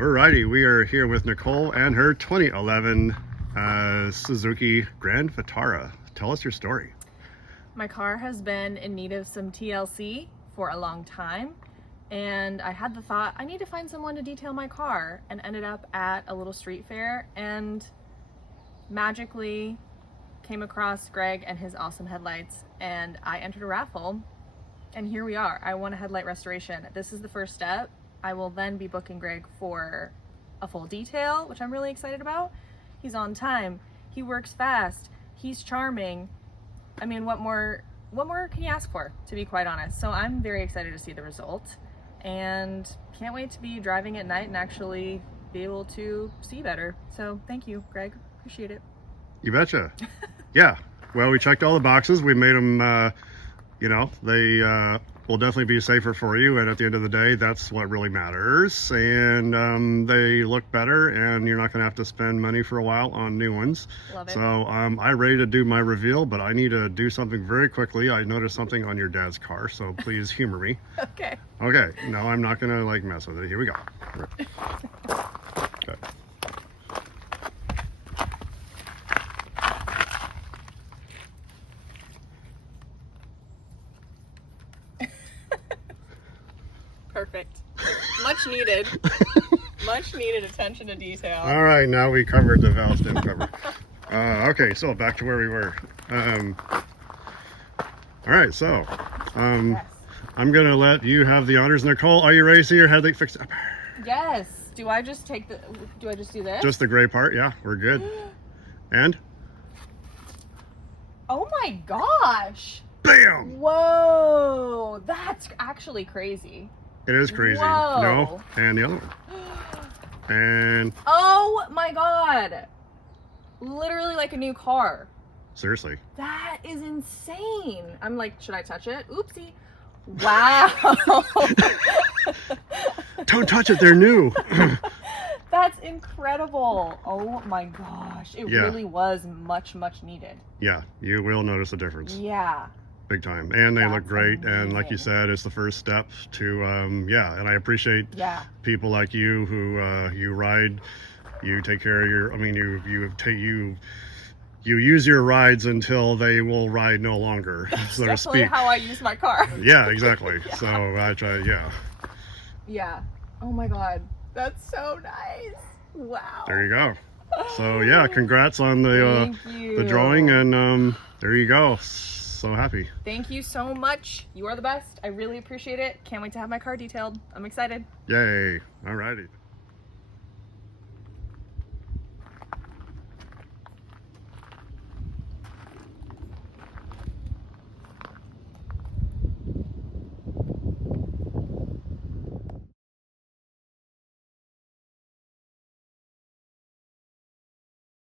Alrighty, we are here with Nicole and her 2011 Suzuki Grand Vitara. Tell us your story. My car has been in need of some TLC for a long time, and I had the thought I need to find someone to detail my car, and ended up at a little street fair and magically came across Greg and his awesome headlights, and I entered a raffle, and here we are. I won a headlight restoration. This is the first step. I will then be booking Greg for a full detail, which I'm really excited about. He's on time, he works fast, he's charming. I mean, what more can you ask for, to be quite honest? So I'm very excited to see the result, and can't wait to be driving at night and actually be able to see better. So thank you, Greg, appreciate it. You betcha. Yeah, well, we checked all the boxes. We made them, they will definitely be safer for you, and at the end of the day, that's what really matters. And they look better, and you're not going to have to spend money for a while on new ones. Love it. So I'm ready to do my reveal, but I need to do something very quickly. I noticed something on your dad's car, so please humor me. Okay. Okay, no, I'm not going to mess with it. Here we go. Okay. Perfect. Much needed. Much needed attention to detail. All right, now we covered the valve stem cover. Okay, so back to where we were. All right, so Yes. I'm gonna let you have the honors. Nicole, are you ready to see your headlight fixed up? Yes. Do I just do this? Just the gray part, yeah, we're good. And Oh my gosh. bam! Whoa, that's actually crazy. It is crazy. Whoa. No, and the other one. And Oh my god. Literally like a new car. seriously. That is insane. I'm like, should I touch it? Oopsie. Wow. Don't touch it, they're new. That's incredible. Oh my gosh. It Yeah. really was much needed. Yeah, you will notice a difference. Yeah. Big time. And they look That's great, and like you amazing. said, it's the first step to and I appreciate Yeah. people like you who you ride, you take care of your, you use your rides until they will ride no longer, so to Definitely speak. how I use my car. Yeah, exactly. Yeah. So I try, yeah. Yeah. Oh my god. That's so nice. Wow. There you go. So yeah, congrats on the Thank you. drawing, and there you go. So happy. Thank you so much. You are the best. I really appreciate it. Can't wait to have my car detailed. I'm excited. Yay. Alrighty.